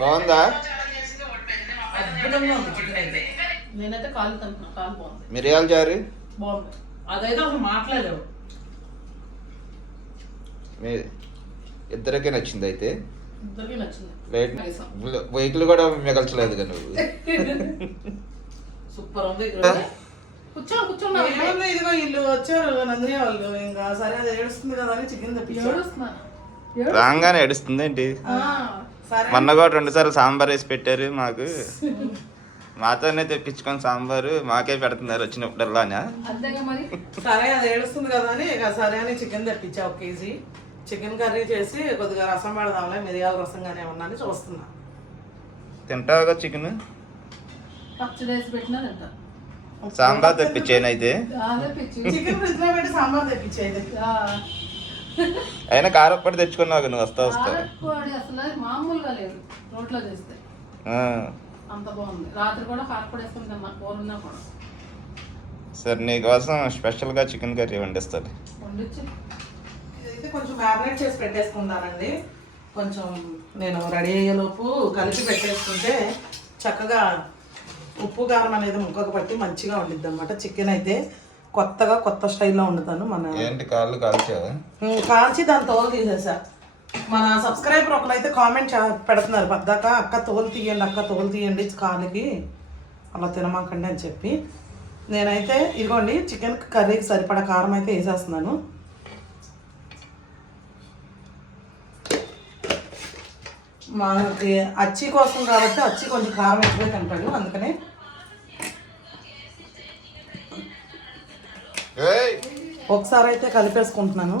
బాగుందా? అద్భుతంగా ఉంది చికెన్ అయితే. నేనైతే కాలు తింటున్నా కాలు బాగుంది. మిరియాల జారు? బాగుంది. అదైతే అసలు మాట్లాడలేవు మీ ఇద్దరికీ నచ్చింది అయితే? ఇద్దరికి నచ్చింది. లేట్ వేసాం. వెహికల్ కూడా మిగల్చలేదు కదా నువ్వు. సూపర్ ఉంది కూర్చో కూర్చోండి ఏముంది ఇదిగో వీళ్ళు వచ్చారు నందిని వాళ్ళు. ఇంకా సరే అది ఏడుస్తుంది కదా అని చికెన్ రాగానే ఏడుస్తుంది ఏంటి మొన్న కూడా రెండు సార్లు సాంబార్ వేసి పెట్టారు మాకు. మాతోనే తెప్పించుకొని సాంబారు మాకే పెడుతున్నారు మరి? సరే అది ఏడుస్తుంది కదా అని ఇక సరే అని చికెన్ తెప్పించా ఒక కేజీ. చికెన్ కర్రీ చేసి కొద్దిగా రసం పెడదాంలే మిరియాల రసం కానీ ఏమన్నా అని చూస్తున్నా. తింటావుగా చికెన్? సాంబార్ తెప్పించాను అయితే. చికెన్ ఫ్రిడ్జ్లో పెట్టి సాంబార్ తెప్పించేది అయినా కారప్పటి తెచ్చుకున్నావు నువ్వు వస్తా వస్తా. మామూలుగా లేదు రోట్లో చేస్తే. ఆ, అంత బాగుంది. రాత్రి కూడా కారపొడి వేసుకుని తిన్నా కూర ఉన్నా కూడా. సరే నీకోసం స్పెషల్గా చికెన్ కర్రీ వండిస్తుంది వండించి ఇదైతే కొంచెం మ్యారినేట్ చేసి పెట్టేసుకున్నానండి కొంచెం నేను రెడీ అయ్యేలోపు కలిపి పెట్టేసుకుంటే చక్కగా ఉప్పు కారం అనేది ముక్కకు పట్టి మంచిగా ఉండిద్ది అనమాట చికెన్ అయితే. కొత్తగా కొత్త స్టైల్లో వండుతాను మన ఏంటి కాళ్ళు కాల్చావా? కాల్చి దాని తోలు తీసేసా. మన సబ్స్క్రైబర్ ఒకరైతే కామెంట్ పెడుతున్నారు పద్దాక అక్క తోలు తీయండి అక్క తోలు తీయండి కాలుకి అలా తినమాకండి అని చెప్పి. నేనైతే ఇదిగోండి చికెన్ కర్రీకి సరిపడా కారం అయితే వేసేస్తున్నాను. మనకి అచ్చి కోసం కాబట్టి అచ్చి కొంచెం కారం ఎక్కువే తింటాడు అందుకనే ఒకసారి అయితే కలిపేసుకుంటున్నాను.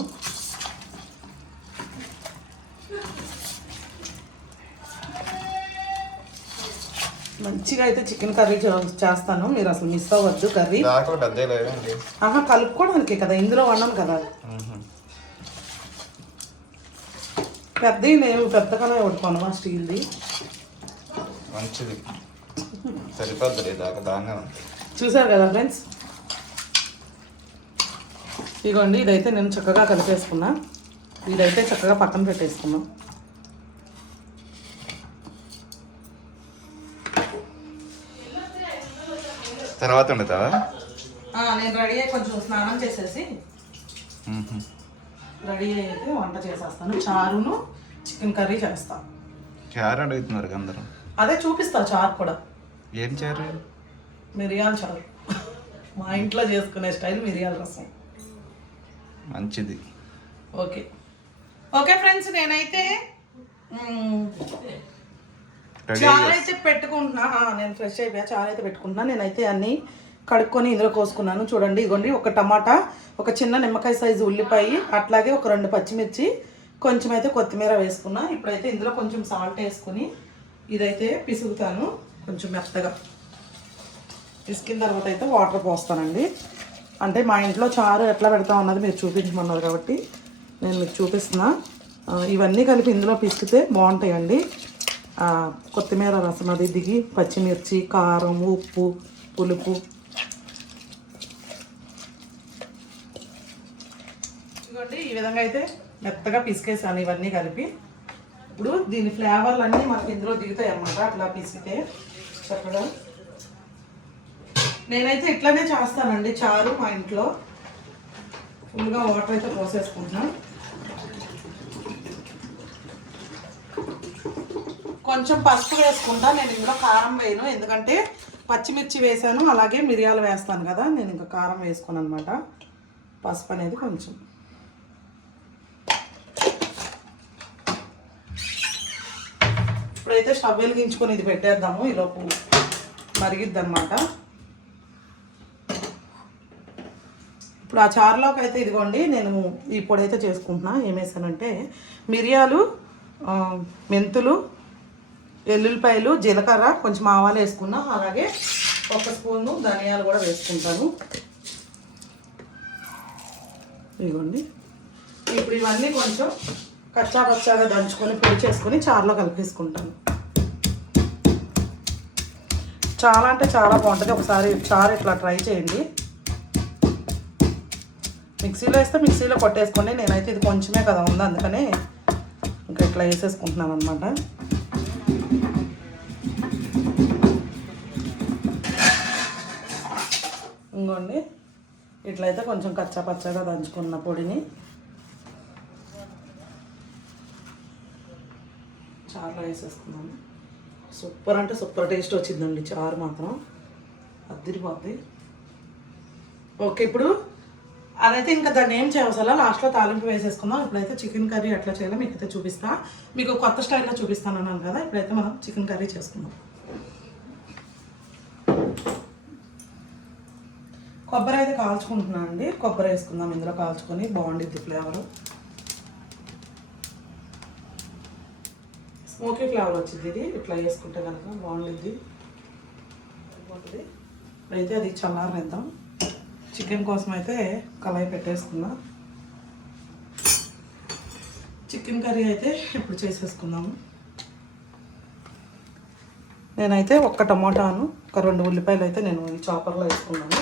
మంచిగా అయితే చికెన్ కర్రీ చేస్తాను. మీరు అసలు మిస్ అవ్వద్దు కర్రీ. ఆహా కలుపుకోవడానికి కదా. ఇందులో వండను కదా పెద్ద నేను పెద్దగానే కొట్టుకోను స్టీల్ది. మంచిది. సరిపోద్ది చూసారు కదా ఫ్రెండ్స్? ఇదిగోండి ఇదైతే నేను చక్కగా కలిపేసుకున్నా. ఇదైతే చక్కగా పక్కన పెట్టేసుకున్నాం. తర్వాత వండుతావా? నేను రెడీ అయ్యి కొంచెం స్నానం చేసేసి. రెడీ అయితే వంట చేసేస్తాను. చారును చికెన్ కర్రీ చేస్తా. చారు అడుగుతున్నారు అందరం. అదే చూపిస్తా చారు కూడా. ఏం చారు? మిరియాల చారు. మా ఇంట్లో చేసుకునే స్టైల్ మిరియాల రసం. మంచిది. ఓకే. ఓకే ఫ్రెండ్స్ నేనైతే చారు అయితే పెట్టుకుంటున్నా. నేను ఫ్రెష్ అయిపోయా. చారు అయితే పెట్టుకుంటున్నా. నేనైతే అన్ని కడుక్కొని ఇందులో కోసుకున్నాను. చూడండి ఇగోండి ఒక టమాటా ఒక చిన్న నిమ్మకాయ సైజు ఉల్లిపాయ అట్లాగే ఒక రెండు పచ్చిమిర్చి కొంచెం అయితే కొత్తిమీర వేసుకున్నా. ఇప్పుడైతే ఇందులో కొంచెం సాల్ట్ వేసుకుని ఇదైతే పిసుగుతాను. కొంచెం మెత్తగా. పిసికిన తర్వాత అయితే వాటర్ పోస్తానండి. అంటే మా ఇంట్లో చారు ఎట్లా పెడతాం అన్నది మీరు చూపించమన్నారు కాబట్టి నేను మీకు చూపిస్తున్నా. ఇవన్నీ కలిపి ఇందులో పిసికితే బాగుంటాయండి. కొత్తిమీర రసం అది దిగి పచ్చిమిర్చి కారం ఉప్పు పులుపు. ఇదిగోండి ఈ విధంగా అయితే మెత్తగా పిసికేసాను ఇవన్నీ కలిపి. ఇప్పుడు దీని ఫ్లేవర్లు అన్నీ మనకి ఇందులో దిగుతాయి అన్నమాట అట్లా పిసికితే. చక్కగా నేనైతే ఇట్లానే చేస్తానండి చారు మా ఇంట్లో. ఫుల్గా వాటర్ అయితే పోసేసుకుంటున్నాను కొంచెం పసుపు వేసుకుంటా. నేను ఇందులో కారం వేయను. ఎందుకంటే పచ్చిమిర్చి వేసాను అలాగే మిరియాలు వేస్తాను కదా నేను ఇంకా కారం వేసుకోను అనమాట పసుపు అనేది కొంచెం. ఇప్పుడైతే స్టవ్ వెలిగించుకొని ఇది పెట్టేద్దాము. ఈలోపు మరిగిద్ది అనమాట ఇప్పుడు ఆ చారులోకి అయితే ఇదిగోండి నేను ఈ పొడి అయితే చేసుకుంటున్నా ఏమేసానంటే మిరియాలు మెంతులు వెల్లుల్లిపాయలు జీలకర్ర కొంచెం ఆవాలు వేసుకున్నా. అలాగే ఒక స్పూను ధనియాలు కూడా వేసుకుంటాను. ఇదిగోండి. ఇప్పుడు ఇవన్నీ కొంచెం కచ్చా పచ్చాగా దంచుకొని పొడి చేసుకొని చారులో కలిపేసుకుంటాను. చాలా అంటే చాలా బాగుంటుంది. ఒకసారి చారు ఇట్లా ట్రై చేయండి. మిక్సీలో వేస్తే మిక్సీలో కొట్టేసుకోండి. నేనైతే ఇది కొంచెమే కదా ఉంది అందుకని ఇంకా ఇట్లా వేసేసుకుంటున్నాను అనమాట ఇంకోండి ఇట్లయితే కొంచెం కచ్చా పచ్చగా దంచుకున్న పొడిని. చాలా వేసేసుకున్నాను సూపర్ అంటే సూపర్ టేస్ట్ వచ్చిందండి చారు మాత్రం. అద్దరిపోద్ది ఓకే ఇప్పుడు అదైతే ఇంకా దాన్ని ఏం చేయవసలా లాస్ట్లో తాలింపు వేసేసుకుందాం. ఇప్పుడైతే చికెన్ కర్రీ ఎట్లా చేయాలో మీకు అయితే చూపిస్తా. మీకు కొత్త స్టైల్లో చూపిస్తాను అన్నాను కదా ఇప్పుడైతే మనం చికెన్ కర్రీ చేసుకుందాం. కొబ్బరి అయితే కాల్చుకుంటున్నాను అండి. కొబ్బరి వేసుకుందాం. ఇందులో కాల్చుకొని బాగుండిద్ది ఫ్లేవర్. స్మోకీ ఫ్లేవర్ వచ్చింది ఇది. ఇట్లా వేసుకుంటే కనుక బాగుండిద్ది. బాగుంటుంది ఇప్పుడైతే అది చల్లారనిద్దాం. చికెన్ కోసం అయితే కళాయి పెట్టేసుకున్నా చికెన్ కర్రీ అయితే ఇప్పుడు చేసేసుకుందాము. నేనైతే ఒక్క టమాటాను ఒక రెండు ఉల్లిపాయలు అయితే నేను ఈ చాపర్లో వేసుకున్నాను.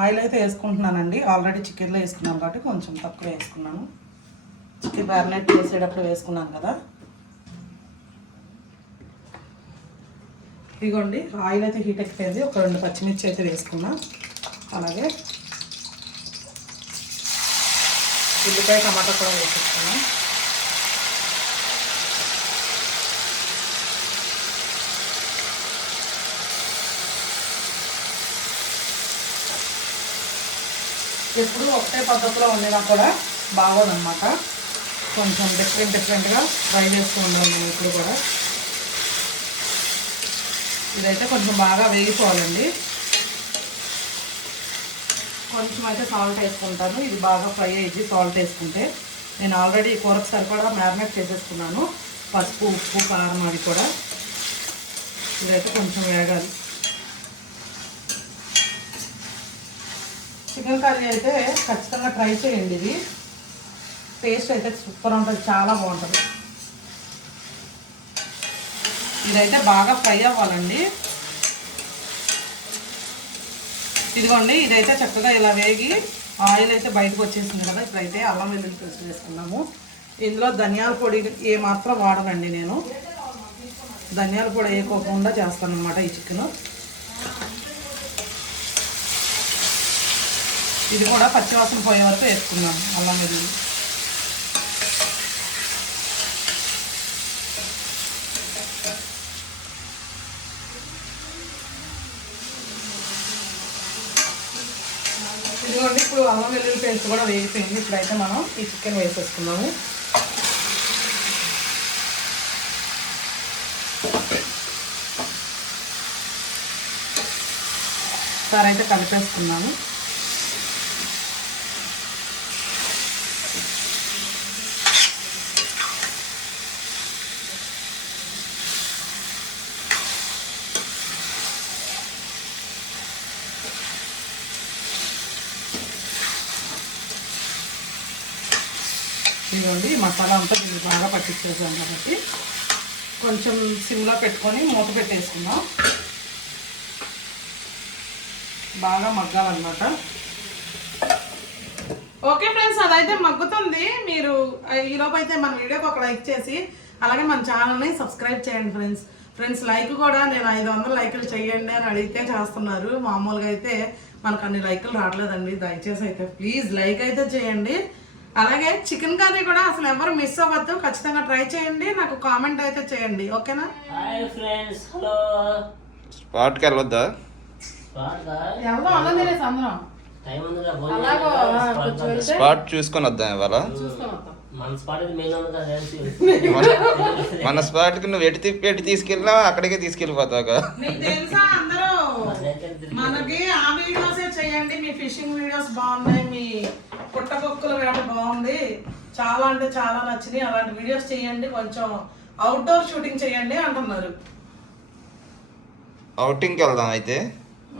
ఆయిల్ అయితే వేసుకుంటున్నానండి. ఆల్రెడీ చికెన్లో వేసుకున్నాను కాబట్టి కొంచెం తక్కువ వేసుకున్నాను. చికెన్ మ్యారినేట్ చేసేటప్పుడు వేసుకున్నాను కదా. ఇదిగోండి ఆయిల్ అయితే హీట్ ఎక్కిపోయింది. ఒక రెండు పచ్చిమిర్చి అయితే వేసుకున్నా. అలాగే ఉల్లిపాయ టమాటా కూడా వేసేసుకున్నాను ఎప్పుడు ఒకటే పద్ధతిలో వండినా కూడా బాగోదన్నమాట. కొంచెం డిఫరెంట్ డిఫరెంట్గా ట్రై చేస్తూ ఉండాలి మేము ఇప్పుడు కూడా. ఇదైతే కొంచెం బాగా వేగిపోవాలండి. కొంచెం అయితే సాల్ట్ వేసుకుంటాను. ఇది బాగా ఫ్రై అయ్యింది సాల్ట్ వేసుకుంటే. నేను ఆల్రెడీ కూరకు సరిపడా మ్యారినేట్ చేసేసుకున్నాను. పసుపు ఉప్పు కారం అది కూడా. ఇదైతే కొంచెం వేగాలి. చికెన్ కర్రీ అయితే ఖచ్చితంగా ట్రై చేయండి ఇది. టేస్ట్ అయితే సూపర్ ఉంటుంది చాలా బాగుంటుంది. ఇదైతే బాగా ఫ్రై అవ్వాలండి. ఇదిగోండి ఇదైతే చక్కగా ఇలా వేగి ఆయిల్ అయితే బయటకు వచ్చేసింది కదా ఇప్పుడైతే అల్లం వెల్లుల్లి పేస్ట్ వేసుకున్నాము ఇందులో ధనియాల పొడి ఏ మాత్రం వాడనండి నేను. ధనియాల పొడి వేయకోకుండా చేస్తాను అనమాట ఈ చికెన్. ఇది కూడా పచ్చివాసన పోయే వరకు వేసుకున్నాను అల్లం వెల్లుల్లి. ఇదిగోండి ఇప్పుడు అల్లం వెల్లుల్లి పేస్ట్ కూడా వేగిపోయింది. ఇప్పుడైతే మనం ఈ చికెన్ వేసేసుకున్నాము సరే అయితే కలిపేసుకున్నాము ఇదిగోండి ఈ మసాలా అంతా దీన్ని బాగా పట్టించేసాం కాబట్టి కొంచెం సిమ్లో పెట్టుకొని మూత పెట్టేసుకుందాం. బాగా మగ్గాలన్నమాట. ఓకే ఫ్రెండ్స్ అదైతే మగ్గుతుంది. మీరు ఈలోపు అయితే మన వీడియోకి ఒక లైక్ చేసి అలాగే మన ఛానల్ని సబ్స్క్రైబ్ చేయండి ఫ్రెండ్స్. ఫ్రెండ్స్ లైక్ కూడా నేను ఐదు వందల లైకులు చేయండి అని అడిగితే చేస్తున్నారు. మామూలుగా అయితే మనకు అన్ని లైకులు రావట్లేదండి. దయచేసి అయితే ప్లీజ్ లైక్ అయితే చేయండి. అలాగే చికెన్ కర్రీ కూడా అసలు ఎవరు మిస్ అవ్వద్దు. ఖచ్చితంగా ట్రై చేయండి. నాకు కామెంట్ అయితే చేయండి. ఓకేనా? హాయ్ ఫ్రెండ్స్ హలో స్పాట్కి వెళ్ళొద్దా స్పాట్గా ఎవరో అన్నం తినేసి అందరం. టైం ఉందిగా అలాగో ఆ, కొంచెం వెళ్తే స్పాట్ చూసుకొని వద్దాం ఇవాళ. చూసుకొని మన స్పాట్ ఇది మెయిన్ ఉంది కదా తెలిసి మన- మన స్పాట్కి నువ్వు ఎటు తిప్పి ఎటు తీసుకెళ్ళినా అక్కడికే తీసుకెళ్ళిపోతావుగా. మీకు తెలుసా అందరూ? మనకి ఆ వీడియోసే చేయండి. మీ ఫిషింగ్ వీడియోస్ బాగున్నాయి మీ పుట్టకొక్కుల వేట బాగుంది. చాలా అంటే చాలా నచ్చినాయి. అలాంటి వీడియోస్ చేయండి. కొంచెం అవుట్డోర్ షూటింగ్ చేయండి అంటున్నారు. అవుటింగ్కి వెళ్దాం అయితే.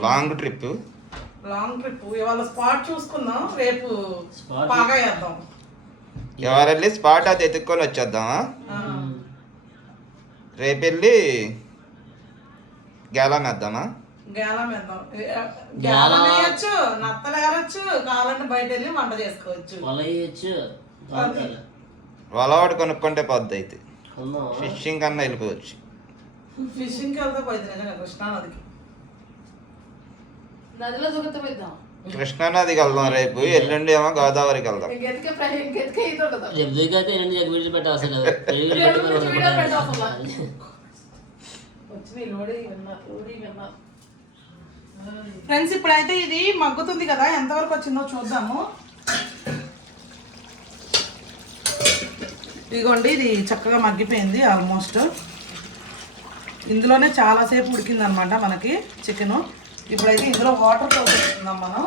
లాంగ్ ట్రిప్ లాంగ్ ట్రిప్ ఇవాళ స్పాట్ చూసుకుందాం. రేపు? బాగా వేద్దాం ఎవరు వెళ్ళి స్పాట్ అది ఎత్తుక్కొని వచ్చేద్దామా? ఆ, రేపు వెళ్ళి గేలం వేద్దామా? గేలం వేద్దాం గేలం. గేలం వేయచ్చు నత్తలు ఏరొచ్చు కావాలంటే బయట వెళ్ళి వంట చేసుకోవచ్చు. వల వేయచ్చు కొనుక్కుంటే పొద్దు అయితే ఫిషింగ్ కన్నా వెళ్ళిపోవచ్చు. ఫిషింగ్కి వెళ్తే పోయింది నిజంగా కృష్ణానదికి. నదిలో దూకుతాం కృష్ణానదికి వెళ్దాం రేపు ఎల్లుండి ఏమో గోదావరికి వెళ్దాం. ఇంకెందుకే ఫ్రెండ్స్ ఇప్పుడైతే ఇది మగ్గుతుంది కదా ఎంతవరకు వచ్చిందో చూద్దాము. ఇదిగోండి ఇది చక్కగా మగ్గిపోయింది ఆల్మోస్ట్ ఇందులోనే చాలాసేపు ఉడికిందనమాట మనకి చికెన్ ఇప్పుడైతే ఇందులో వాటర్ పోసుకుందాం మనం.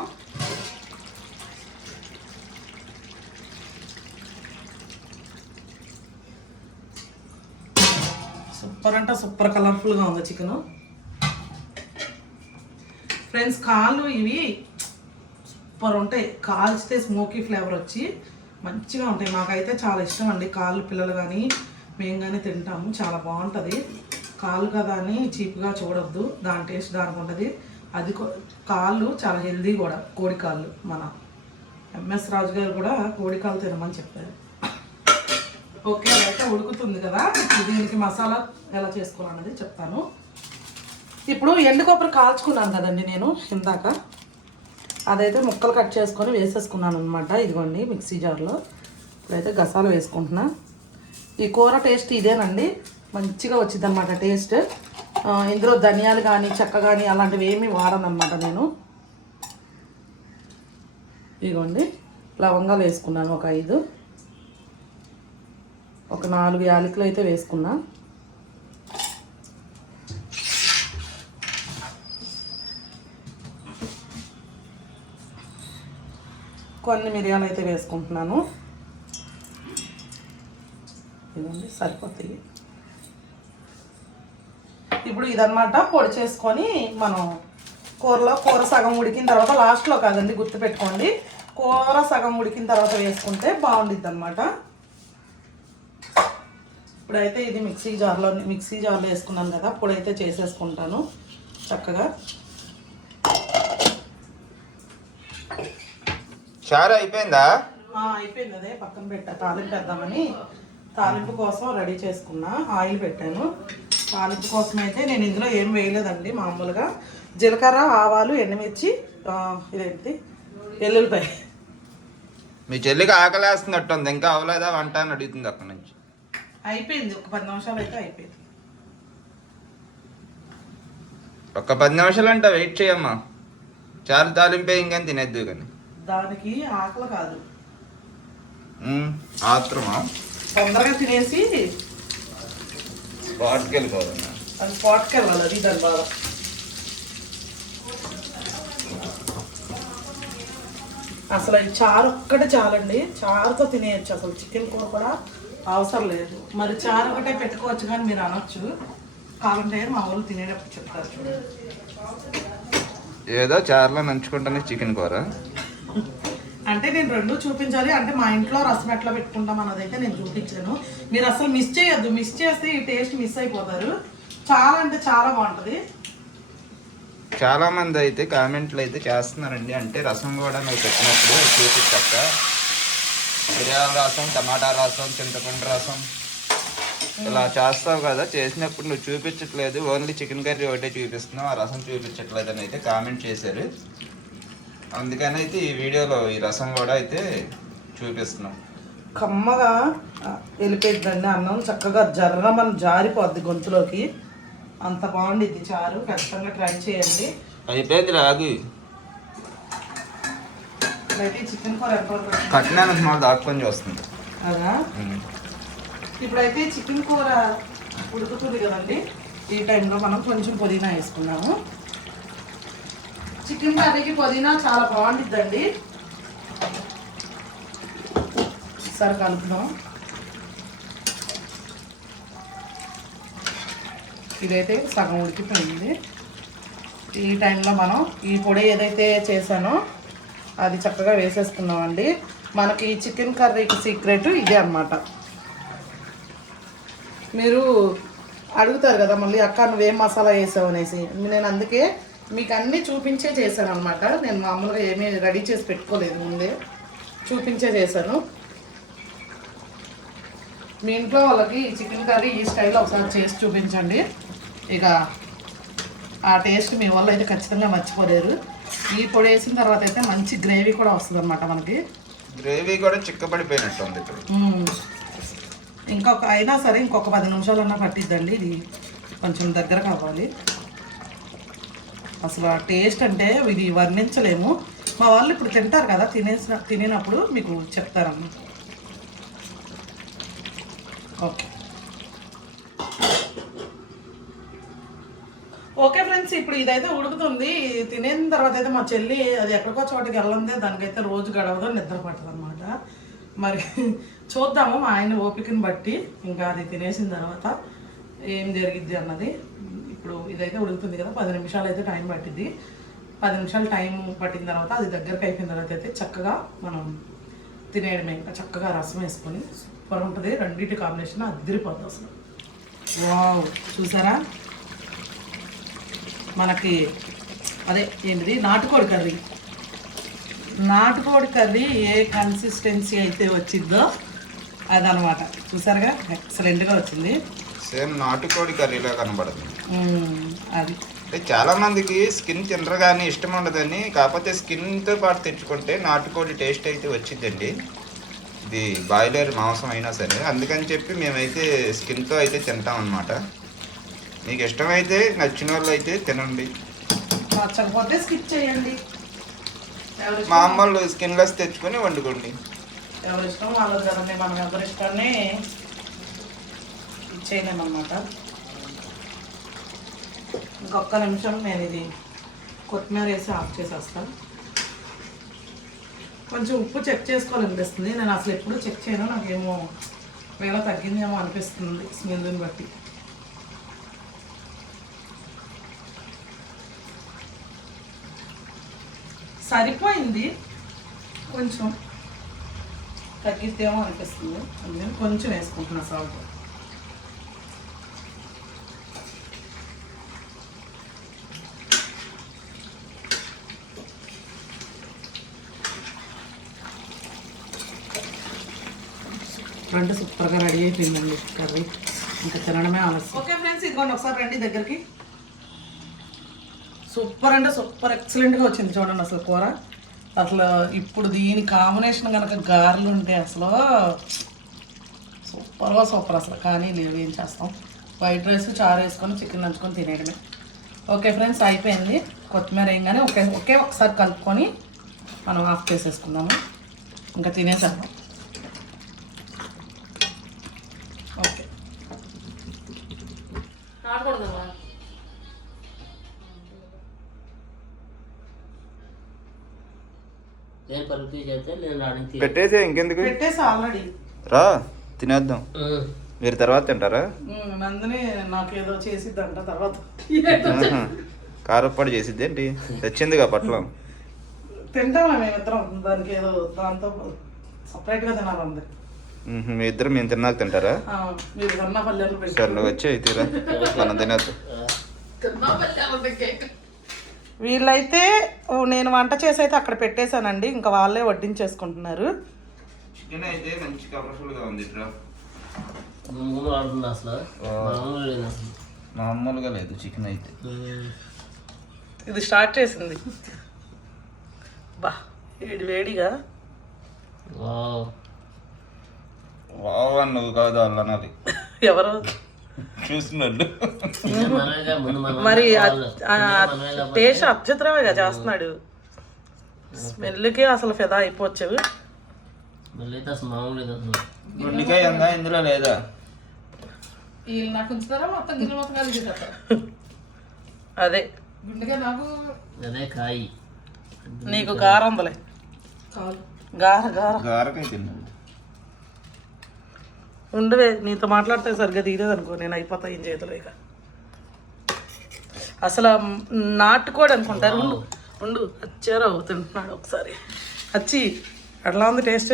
సూపర్ అంటే సూపర్ కలర్ఫుల్గా ఉంది చికెను ఫ్రెండ్స్ కాళ్ళు ఇవి సూపర్ ఉంటాయి. కాల్చితే స్మోకీ ఫ్లేవర్ వచ్చి మంచిగా ఉంటాయి. మాకైతే చాలా ఇష్టం అండి. కాళ్ళు పిల్లలు కానీ మేము కానీ తింటాము. చాలా బాగుంటుంది. కాళ్ళు కదా అని చీప్గా చూడొద్దు. దాని టేస్ట్ దానికి ఉంటుంది. అది కాళ్ళు చాలా హెల్దీ కూడా కోడి కాళ్ళు మన ఎంఎస్ రాజు గారు కూడా కోడి కాళ్ళు తినమని చెప్పారు. ఓకే అయితే ఉడుకుతుంది కదా. దీనికి మసాలా ఎలా చేసుకోవాలన్నది చెప్తాను. ఇప్పుడు ఎండు కొబ్బరి కాల్చుకున్నాను కదండి నేను ఇందాక. అదైతే ముక్కలు కట్ చేసుకొని వేసేసుకున్నాను అనమాట ఇదిగోండి మిక్సీ జార్లో. ఇప్పుడైతే గసాలు వేసుకుంటున్నా. ఈ కూర టేస్ట్ ఇదేనండి. మంచిగా వచ్చింది అనమాట టేస్ట్ ఇందులో ధనియాలు కానీ చెక్క కానీ అలాంటివి ఏమీ వాడనమాట నేను. ఇదిగోండి లవంగాలు వేసుకున్నాను ఒక ఐదు. ఒక నాలుగు యాలకులు అయితే వేసుకున్నాను కొన్ని మిరియాలు అయితే వేసుకుంటున్నాను. ఇదండి సరిపోతాయి. ఇప్పుడు ఇదన్నమాట పొడి చేసుకొని మనం కూరలో కూర సగం ఉడికిన తర్వాత లాస్ట్లో కాదండి గుర్తుపెట్టుకోండి. కూర సగం ఉడికిన తర్వాత వేసుకుంటే బాగుండిద్ది అనమాట ఇప్పుడైతే ఇది మిక్సీ జార్లో మిక్సీ జార్లో వేసుకున్నాను కదా ఇప్పుడైతే చేసేసుకుంటాను చక్కగా. చారు అయిపోయిందా? అయిపోయింది అదే పక్కన పెట్టా. తాలింపు వేద్దామని తాలింపు కోసం రెడీ చేసుకున్నా. ఆయిల్ పెట్టాను. తాలింపు కోసం అయితే నేను ఇందులో ఏం వేయలేదండి మామూలుగా. జీలకర్ర ఆవాలు ఎండుమిర్చి ఇదేంటి? ఎల్లుల్లిపాయ. మీ చెల్లికి ఆకలేస్తున్నట్టుంది ఇంకా అవ్వలేదా వంట అని అడుగుతుంది అక్కడి నుంచి. అయిపోయింది ఒక పది నిమిషాలు అయితే అయిపోయింది. ఒక్క పది నిమిషాలు అంటే వెయిట్ చేయమ్మా. చారు తాలింపే ఇంకేం తినేద్దు కానీ. దానికి ఆకలి కాదు. ఆత్రమా? తొందరగా తినేసి స్పాట్కి వెళ్ళిపోతున్నా అది స్పాట్కి వెళ్ళాలి అది దాని బాధ. అసలు ఈ చారు ఒక్కటే చాలండి. చారుతో తినేయచ్చు. అసలు చికెన్ కూర కూడా అవసరం లేదు. మరి చారు ఒకటే పెట్టుకోవచ్చు కానీ మీరు అనొచ్చు. కావాలంటే మా వాళ్ళు తినేటప్పుడు చెప్తారు చూడండి. ఏదో చారులో నంచుకుంటానే చికెన్ కూర. అంటే నేను రెండు చూపించాలి. అంటే మా ఇంట్లో రసం ఎట్లా పెట్టుకుంటాం అన్నదైతే నేను చూపించాను. మీరు అసలు మిస్ చేయొద్దు. మిస్ చేస్తే ఈ టేస్ట్ మిస్ అయిపోతారు. చాలా అంటే చాలా బాగుంటుంది. చాలా మంది అయితే కామెంట్లు అయితే చేస్తున్నారండి. అంటే రసం కూడా నువ్వు పెట్టినప్పుడు చూపించక్క మిరియాల రసం టమాటా రసం చింతపండు రసం. ఇలా చేస్తావు కదా. చేసినప్పుడు నువ్వు చూపించట్లేదు. ఓన్లీ చికెన్ కర్రీ ఒకటే చూపిస్తున్నావు. ఆ రసం చూపించట్లేదు అని అయితే కామెంట్ చేశారు. అందుకని అయితే ఈ వీడియోలో ఈ రసం కూడా అయితే చూపిస్తున్నాం. కమ్మగా వెళ్ళిపోయిందండి అన్నం చక్కగా జర్రమని జారిపోద్ది గొంతులోకి. అంత బాగుండిద్ది చారు. ఖచ్చితంగా ట్రై చేయండి. అయిపోయింది రాగు. ఇప్పుడైతే చికెన్ కూర ఎంతవరకు వచ్చింది? కట్టినాను మాకు దాక్కొని వస్తుంది అదా ఇప్పుడైతే చికెన్ కూర ఉడుకుతుంది కదండి. ఈ టైంలో మనం కొంచెం పుదీనా వేసుకున్నాము. చికెన్ కర్రీకి పుదీనా చాలా బాగుంటుందండి సరే కలుపుదాం. ఇదైతే సగం ఉడికిపోయింది. ఈ టైంలో మనం ఈ పొడి ఏదైతే చేశానో అది చక్కగా వేసేసుకున్నామండి మనకి ఈ చికెన్ కర్రీకి సీక్రెట్ ఇదే అన్నమాట. మీరు అడుగుతారు కదా మళ్ళీ అక్క నువ్వేం మసాలా వేసావు అనేసి. నేను అందుకే మీకు అన్నీ చూపించే చేశాను అనమాట నేను మామూలుగా ఏమీ రెడీ చేసి పెట్టుకోలేదు ముందే. చూపించే చేశాను. మీ ఇంట్లో వాళ్ళకి చికెన్ కర్రీ ఈ స్టైల్లో ఒకసారి చేసి చూపించండి. ఇక ఆ టేస్ట్ మీ వాళ్ళు అయితే ఖచ్చితంగా మర్చిపోలేరు. ఈ పొడి వేసిన తర్వాత అయితే మంచి గ్రేవీ కూడా వస్తుంది అనమాట మనకి. గ్రేవీ కూడా చిక్కబడిపోయినట్టు ఉంది ఇప్పుడు. మ్మ్. ఇంకొక అయినా సరే ఇంకొక పది నిమిషాలన్నా పట్టిద్దండి. ఇది కొంచెం దగ్గర కావాలి అసలు ఆ టేస్ట్ అంటే ఇది వర్ణించలేము. మా వాళ్ళు ఇప్పుడు తింటారు కదా తినేసిన తినేటప్పుడు మీకు చెప్తారమ్మా. ఓకే. ఓకే ఫ్రెండ్స్ ఇప్పుడు ఇదైతే ఉడుకుతుంది. తినేన తర్వాత అయితే మా చెల్లి అది ఎక్కడికో చోటకి వెళ్ళందే దానికైతే రోజు గడవదు నిద్ర పట్టదు అనమాట మరి చూద్దాము మా ఆయన ఓపికని బట్టి. ఇంకా అది తినేసిన తర్వాత ఏం జరిగిద్ది అన్నది. ఇప్పుడు ఇదైతే ఉడుకుతుంది కదా పది నిమిషాలు అయితే టైం పట్టింది పది నిమిషాలు టైం పట్టిన తర్వాత అది దగ్గరకు అయిపోయిన తర్వాత అయితే చక్కగా మనం తినేయడమే. ఇంకా చక్కగా రసం వేసుకొని సూపర్ ఉంటుంది. రెండింటి కాంబినేషన్ అదిరిపోతుంది అసలు. వావ్ చూసారా? మనకి అదే ఏంటిది? నాటుకోడి కర్రీ. నాటుకోడి కర్రీ ఏ కన్సిస్టెన్సీ అయితే వచ్చిందో అదనమాట. చూసారుగా? ఎక్సలెంట్గా వచ్చింది. సేమ్ నాటుకోడి కర్రీలా కనబడుతుంది. అది. అంటే చాలా మందికి స్కిన్ తినరు కానీ ఇష్టం ఉండదని కాకపోతే స్కిన్తో పాటు తెచ్చుకుంటే నాటుకోడి టేస్ట్ అయితే వచ్చిందండి ఇది బాయిలర్ మాంసం అయినా సరే. అందుకని చెప్పి మేమైతే స్కిన్తో అయితే తింటాం అన్నమాట మీకు ఇష్టమైతే నచ్చిన వాళ్ళు అయితే తినండి. నచ్చకపోతే స్కిప్ చేయండి. ఎవరి మా ఇష్టం- అమ్మలు స్కిన్లెస్ తెచ్చుకొని వండుకోండి. ఎవరి ఇష్టం? వాళ్ళది కదండి. మనం ఎవరి ఇష్టాన్ని చేయలేమన్నమాట ఇంకొక నిమిషం నేను ఇది కొత్తిమీర వేసి ఆఫ్ చేసేస్తాను కొంచెం ఉప్పు చెక్ చేసుకోవాలనిపిస్తుంది. నేను అసలు ఎప్పుడు చెక్ చేయను. నాకేమో వేళ తగ్గిందేమో అనిపిస్తుంది స్మెల్ని బట్టి. సరిపోయింది. కొంచెం తగ్గిద్దేమో అనిపిస్తుంది. అందుకని కొంచెం వేసుకుంటున్నా సాల్ట్. అంటే సూపర్గా రెడీ అయిపోయిందండి కర్రీ. ఇంకా తినడమే ఆలస్యం. ఓకే ఫ్రెండ్స్ ఇదిగోండి ఒకసారి రండి దగ్గరికి. సూపర్ అంటే సూపర్ ఎక్సలెంట్గా వచ్చింది చూడండి అసలు కూర. అసలు ఇప్పుడు దీని కాంబినేషన్ కనుక గారెలు ఉంటే అసలు సూపర్గా సూపర్ అసలు. కానీ నేను ఏం చేస్తాం? వైట్ రైస్ చారు వేసుకొని చికెన్ నంచుకొని తినేయడమే. ఓకే ఫ్రెండ్స్ అయిపోయింది. కొత్తిమీర వేయగానే ఒకే ఒకే ఒకసారి కలుపుకొని మనం ఆఫ్ చేసేసుకుందాము. ఇంకా తినేసేద్దాం ఓకే ఆడకూడదమ్మా నేను పరుపు చేస్తే నేను ఆడికి పెట్టేసే ఇంకెందుకు? పెట్టేసి ఆల్రెడీ. రా తినేద్దాం. మీరు తర్వాత తింటారా? నందిని నాకేదో చేసిద్దంట తర్వాత. కారప్పొడి చేసిద్ది ఏంటి తెచ్చిందిగా పట్లం. తింటామా మేమిద్దరం. దానికి ఏదో దాంతో సపరేట్గా తినాలంది. మ్మ్. మీ ఇద్దరు మేము తిన్నాక తింటారా? ఆ, మీరు కన్నా పల్లెలు సరే పెట్టి నువ్వు వచ్చి తీరా. మనం తినేద్దాం. వీళ్ళైతే ఓ, నేను వంట చేసి అయితే అక్కడ పెట్టేశానండి. ఇంకా వాళ్ళే వడ్డించేసుకుంటున్నారు. చికెన్ అయితే మంచి కలర్ఫుల్గా ఉంది మామూలుగా లేదు చికెన్ అయితే. ఇది స్టార్ట్ చేసింది. బా వేడి వేడిగా. అని నువ్వు కాదు వాళ్ళు అనాలి ఎవరు మనం మరి టేస్ట్ అత్యుత్తరమేగా చేస్తున్నాడు. స్మెల్కి అసలు ఫిదా అయిపోవచ్చు. గుండికాయ ఉందా? ఇందులో లేదా? అదే. అదే కాయి. నీకు గార ఉందలే కాలు గార గార. గారకాయ తిన్నాడు. ఉండవే నీతో మాట్లాడితే సరిగ్గా తీయలేదు అనుకో నేను అయిపోతా ఏం చేతులు ఇక. అసలు నాటుకోడి అనుకుంటారు ఉండు ఉండు వచ్చారో తింటున్నాడు ఒకసారి. వచ్చి ఎట్లా ఉంది టేస్ట్?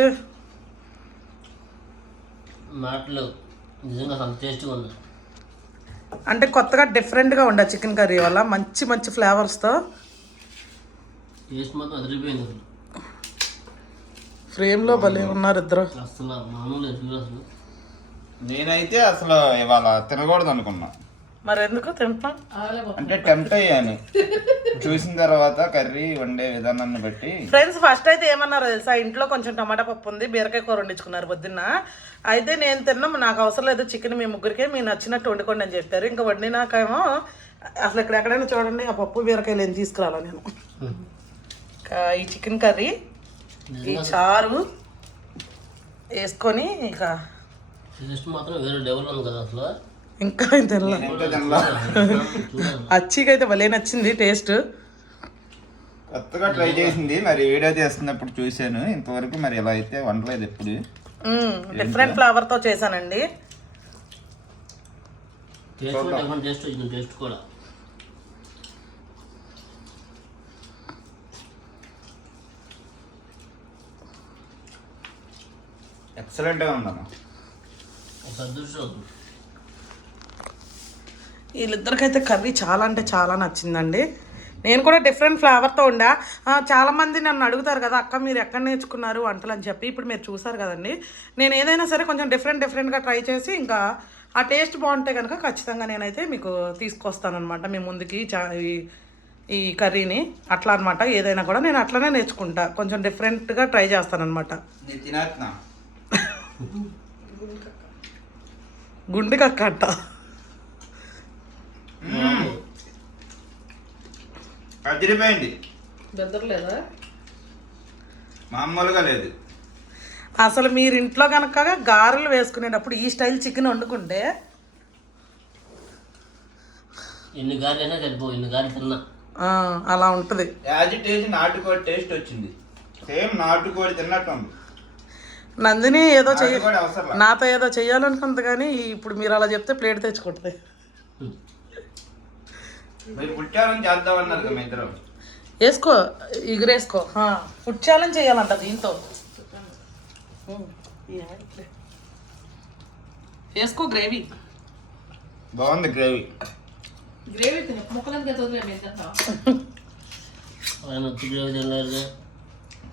మాటలు నిజంగా టేస్ట్గా ఉంది. అంటే కొత్తగా డిఫరెంట్గా ఉండే చికెన్ కర్రీ వల్ల మంచి మంచి ఫ్లేవర్స్తో టేస్ట్ మాత్రం అదిరిపోయింది ఫ్రేమ్లో భలే ఉన్నారు ఇద్దరు. అసలు మామూలు అసలు. నేనైతే అసలు ఇవాళ తినకూడదు అనుకున్నా. మరి ఎందుకు అలాగే అంటే టెంప్ట్ అయ్యాను. చూసిన తర్వాత కర్రీ వండే విధానాన్ని బట్టి. ఫ్రెండ్స్ ఫస్ట్ అయితే ఏమన్నారు తెలుసా? ఇంట్లో కొంచెం టమాటా పప్పు ఉంది బీరకాయ కూర వండించుకున్నారు పొద్దున్న అయితే నేను తిన్నాం నాకు అవసరం లేదు చికెన్ మీ ముగ్గురికే మీ నచ్చినట్టు వండుకోండి అని చెప్పారు. ఇంకా వండినాకేమో అసలు ఇక్కడ ఎక్కడైనా చూడండి ఆ పప్పు బీరకాయలు ఏం తీసుకురాలా నేను. ఇంకా ఈ చికెన్ కర్రీ ఈ చారు వేసుకొని ఇక టేస్ట్ మాత్రం వేరే లెవెల్ ఉంది కదా అసలు. ఇంకా తినలే ఇంకా తినలా చూడాలి అచ్చికి అయితే భలే నచ్చింది టేస్ట్. కొత్తగా ట్రై చేసింది మరి వీడియో చేస్తున్నప్పుడు చూశాను. ఇంతవరకు మరి ఇలా అయితే వండలేదు ఎప్పుడు. డిఫరెంట్ చేశానండి. టేస్ట్ టేస్ట్ వచ్చింది టేస్ట్ కూడా. ఎక్సలెంట్గా అవుతుంది వీళ్ళిద్దరికైతే కర్రీ చాలా అంటే చాలా నచ్చిందండి. నేను కూడా డిఫరెంట్ ఫ్లేవర్తో ఉండా. చాలామంది నన్ను అడుగుతారు కదా అక్క మీరు ఎక్కడ నేర్చుకున్నారు వంటలు? అని చెప్పి ఇప్పుడు మీరు చూసారు కదండి. నేను ఏదైనా సరే కొంచెం డిఫరెంట్ డిఫరెంట్గా ట్రై చేసి ఇంకా ఆ టేస్ట్ బాగుంటే కనుక ఖచ్చితంగా నేనైతే మీకు తీసుకొస్తానమాట మీ ముందుకి చా- ఈ ఈ కర్రీని. అట్లా అనమాట ఏదైనా కూడా నేను అట్లనే నేర్చుకుంటా. కొంచెం డిఫరెంట్గా ట్రై తినేస్తున్నా గుండె కట్ట అదిరిపోయింది బెదరలేదా మామూలుగా లేదు. అసలు మీరు ఇంట్లో కనుక గారెలు వేసుకునేటప్పుడు ఈ స్టైల్ చికెన్ వండుకుంటే? ఎన్ని అయినా సరిపో ఎన్ని గాలి తిన్నా. ఆ, అలా ఉంటుంది. యాజిటేజ్ నాటుకోడి టేస్ట్ వచ్చింది. సేమ్ నాటుకోడి తిన్నట్టు ఉంది. నందిని ఏదో చెయ్య నాతో ఏదో చెయ్యాలనుకుంది కానీ ఇప్పుడు మీరు అలా చెప్తే ప్లేట్ తెచ్చుకుంటుంది. వేసుకో ఎగురేసుకో. ఫుడ్ ఛాలెంజ్ చేయాలంట దీంతో. వేసుకో గ్రేవీ. బాగుంది గ్రేవీ. గ్రేవీ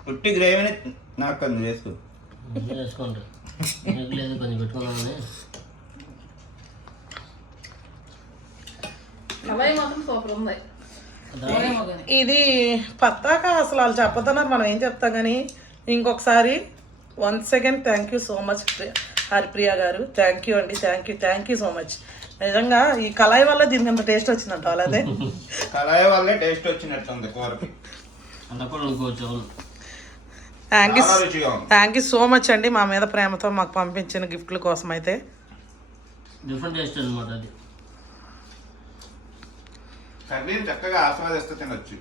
పుట్టి గ్రేవీని నాకు కొంచెం చేసుకో వేసుకోండి లేదు కొంచెం పెట్టుకున్నామని ఇది పత్తాక అసలు వాళ్ళు చెప్పతున్నారు మనం ఏం చెప్తాం కానీ ఇంకొకసారి once second thank you so much Haripriya గారు. థ్యాంక్ యూ అండి thank you thank you so much నిజంగా ఈ కళాయి వల్ల దీనికి అంత టేస్ట్ వచ్చిందంట అలాగే కళాయి వల్లే టేస్ట్ వచ్చినట్టు ఉంది కూరకి. అంత కూడా thank you thank you so much అండి. మా మీద ప్రేమతో మాకు పంపించిన గిఫ్ట్ల కోసం అయితే డిఫరెంట్ టేస్ట్ అనమాట అది. కర్రీని చక్కగా ఆస్వాదిస్తూ తినొచ్చు.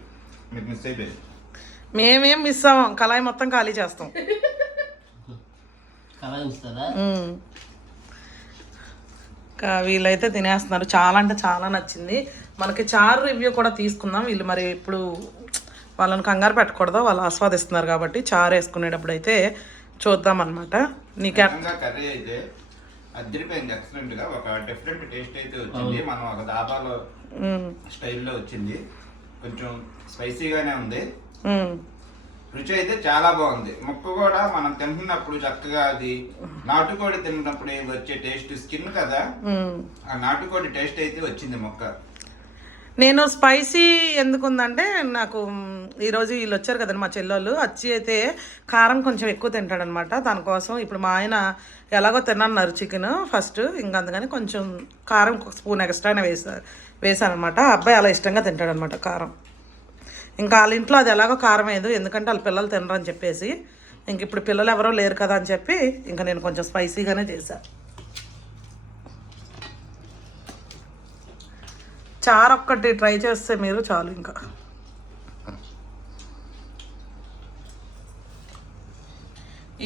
మీకు మిస్ అయిపోయింది మేమేం మిస్ అవ్వం. కళాయి మొత్తం ఖాళీ చేస్తాం. వీళ్ళైతే తినేస్తున్నారు. చాలా అంటే చాలా నచ్చింది. మనకి చారు రివ్యూ కూడా తీసుకుందాం. వీళ్ళు మరి ఇప్పుడు వాళ్ళని కంగారు పెట్టకూడదు వాళ్ళు ఆస్వాదిస్తున్నారు కాబట్టి చారు వేసుకునేటప్పుడు అయితే చూద్దాం అనమాట నీకే కర్రీ అయితే అదిరిపోయింది ఎక్సలెంట్గా ఒక డిఫరెంట్ టేస్ట్ అయితే వచ్చింది. మనం ఒక దాబాలో. స్టైల్లో వచ్చింది. కొంచెం స్పైసీగానే ఉంది. రుచి అయితే చాలా బాగుంది. ముక్క కూడా మనం తింటున్నప్పుడు చక్కగా అది నాటుకోడి తిన్నప్పుడు వచ్చే టేస్ట్ స్కిన్ కదా. ఆ నాటుకోడి టేస్ట్ అయితే వచ్చింది మొక్క. నేను స్పైసీ ఎందుకు ఉందంటే నాకు ఈరోజు వీళ్ళు వచ్చారు కదండి మా చెల్లెళ్ళు. వచ్చి అయితే కారం కొంచెం ఎక్కువ తింటాడనమాట. దానికోసం ఇప్పుడు మా ఆయన ఎలాగో తినన్నారు చికెన్ ఫస్ట్. ఇంకా అందుకని కొంచెం కారం ఒక స్పూన్ ఎక్స్ట్రానే వేసారు వేసాను అనమాట అబ్బాయి అలా ఇష్టంగా తింటాడనమాట కారం. ఇంకా వాళ్ళ ఇంట్లో అది ఎలాగో కారం వేయదు. ఎందుకంటే వాళ్ళ పిల్లలు తినరని చెప్పేసి. ఇంక ఇప్పుడు పిల్లలు ఎవరో లేరు కదా అని చెప్పి ఇంకా నేను కొంచెం స్పైసీగానే చేశాను చారు ఒక్కటి ట్రై చేస్తే మీరు చాలు ఇంకా.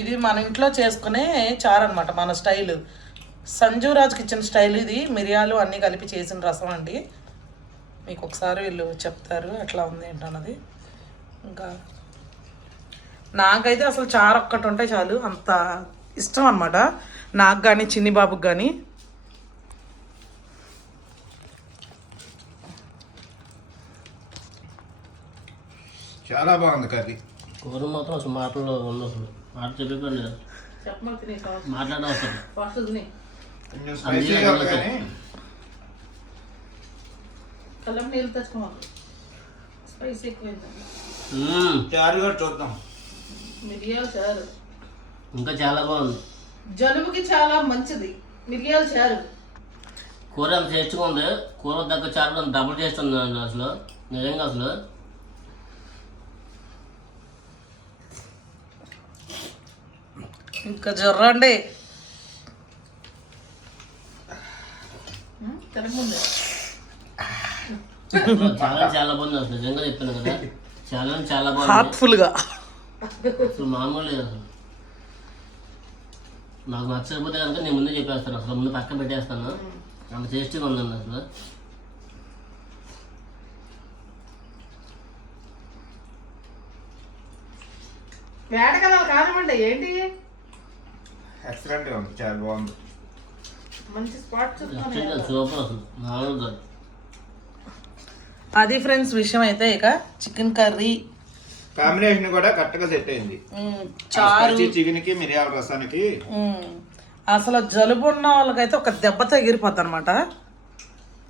ఇది మన ఇంట్లో చేసుకునే చారు అనమాట మన స్టైల్. సంజు రాజుకి కిచెన్ స్టైల్ ఇది మిరియాలు అన్నీ కలిపి చేసిన రసం అండి. మీకు ఒకసారి వీళ్ళు చెప్తారు ఎట్లా ఉంది ఏంటన్నది ఇంకా నాకైతే అసలు చారు ఒక్కటి ఉంటే చాలు అంత ఇష్టం అనమాట నాకు కానీ చిన్ని బాబుకి కానీ చాలా బాగుంది కర్రీ. కూర మాత్రం అసలు మాటల్లో ఉంది అసలు. మాట మాట్లాడడం అసలు కొంచెం స్పైసీగా ఉంది కానీ. కళ్ళం నీళ్ళు తెచ్చుకోవాలి స్పైస్ ఎక్కువైందండి మ్మ్. చారు కూడా చూద్దాం. మిరియాలు చారు. ఇంకా చాలా బాగుంది. జలుబుకి చాలా మంచిది. మిరియాలు చారు. కూర ఎంత టేస్ట్గా ఉంది? కూర దగ్గర చారు డబుల్ టేస్ట్ ఉంది అండి అసలు. నిజంగా అసలు. ఇంకా జొర్రండి. చాలా చాలా బాగుంది అసలు నిజంగా చెప్పాను కదా. చాలా చాలా బాగుంది. హార్ట్ఫుల్గా అసలు మామూలు లేదు అసలు. నాకు నచ్చకపోతే కనుక నేను ముందే చెప్పేస్తాను. అసలు ముందు పక్కన పెట్టేస్తాను. అంత టేస్టీగా ఉందండి అసలు. వేటకలాలు కానివ్వండి ఏంటి? ఎక్సలెంట్గా ఉంది చాలా బాగుంది. మంచి స్పాట్ సూపర్ అసలు అది ఫ్రెండ్స్ విషయం అయితే ఇక చికెన్ కర్రీ. కాంబినేషన్ కూడా కరెక్ట్గా సెట్ అయింది. చారు. చికెన్కి మిరియాల రసానికి. అసలు జలుబు ఉన్న వాళ్ళకైతే ఒక దెబ్బతో ఎగిరిపోద్ది అనమాట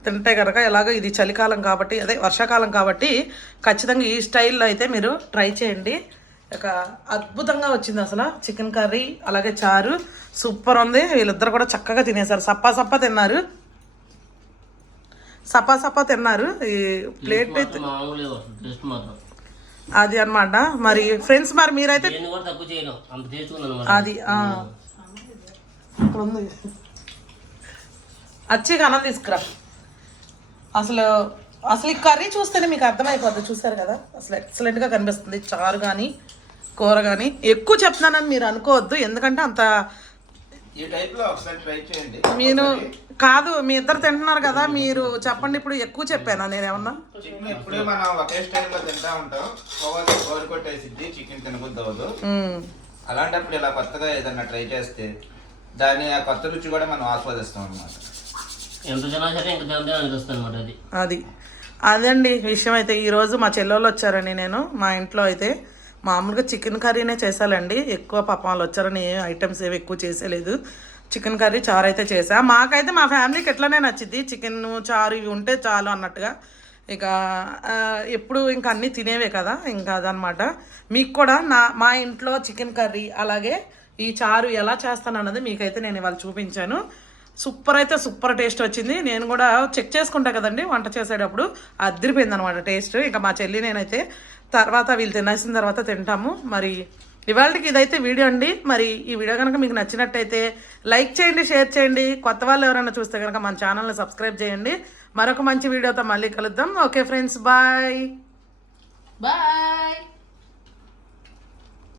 తింటే కనుక ఎలాగో ఇది చలికాలం కాబట్టి అదే వర్షాకాలం కాబట్టి ఖచ్చితంగా ఈ స్టైల్లో అయితే మీరు ట్రై చేయండి. ఇక అద్భుతంగా వచ్చింది అసలు. చికెన్ కర్రీ అలాగే చారు. సూపర్ ఉంది. వీళ్ళిద్దరు కూడా చక్కగా తినేశారు. సప్పా సప్పా తిన్నారు. సప్పా సప్పా తిన్నారు. ఈ ప్లేట్ మాత్రం అది అన్నమాట. మరి ఫ్రెండ్స్ మరి మీరైతే అనమాట అది. ఇక్కడ ఉంది. అచ్చిగా అన్నం తీసుకురా. అసలు అసలు ఈ కర్రీ చూస్తేనే మీకు అర్థమైపోద్ది. చూసారు కదా? అసలు ఎక్సలెంట్గా కనిపిస్తుంది. చారు కానీ కూర కానీ ఎక్కువ చెప్తున్నానని మీరు అనుకోవద్దు. ఎందుకంటే అంత ఈ టైప్లో ఒకసారి ట్రై చేయండి. మీరు కాదు మీ ఇద్దరు తింటున్నారు కదా మీరు చెప్పండి ఇప్పుడు ఎక్కువ చెప్పాను నేను ఏమన్నా మనం ఒకే స్టైల్లో తింటా ఉంటాం. పోవాలి కోరి కొట్టేసిద్ది చికెన్ తినబుద్ది అవ్వదు. మ్మ్. అలాంటప్పుడు ఇలా కొత్తగా ఏదన్నా ట్రై చేస్తే దాని ఆ కొత్త రుచి కూడా మనం ఆస్వాదిస్తాం అన్నమాట. ఎంత తిన్నా సరే తింటే అనిపిస్తుంది అనమాట అది. అది. అదండి విషయం అయితే. ఈరోజు మా చెల్లెళ్ళు వచ్చారని నేను మా ఇంట్లో అయితే. మామూలుగా చికెన్ కర్రీనే చేశానండి ఎక్కువ పాపం వాళ్ళు వచ్చారని ఏ ఐటమ్స్ ఏవి ఎక్కువ చేసేలేదు. చికెన్ కర్రీ చారు అయితే చేసా మాకైతే మా ఫ్యామిలీకి ఎట్లనే నచ్చింది చికెన్ చారు ఇవి ఉంటే చాలు అన్నట్టుగా. ఇక ఎప్పుడు ఇంకా అన్నీ తినేవే కదా. ఇంకా అదనమాట మీకు కూడా నా మా ఇంట్లో చికెన్ కర్రీ అలాగే ఈ చారు ఎలా చేస్తాను అన్నది మీకైతే నేను ఇవాళ చూపించాను. సూపర్ అయితే సూపర్ టేస్ట్ వచ్చింది. నేను కూడా చెక్ చేసుకుంటా కదండి వంట చేసేటప్పుడు. అదిరిపోయింది అనమాట టేస్ట్. ఇంకా మా చెల్లి నేనైతే తర్వాత వీళ్ళు తినేసిన తర్వాత తింటాము. మరి ఇవాళకి ఇదైతే వీడియో అండి. మరి ఈ వీడియో కనుక మీకు నచ్చినట్టయితే లైక్ చేయండి షేర్ చేయండి. కొత్త వాళ్ళు ఎవరైనా చూస్తే కనుక మన ఛానల్ని సబ్స్క్రైబ్ చేయండి. మరొక మంచి వీడియోతో మళ్ళీ కలుద్దాం. Okay friends bye. బాయ్.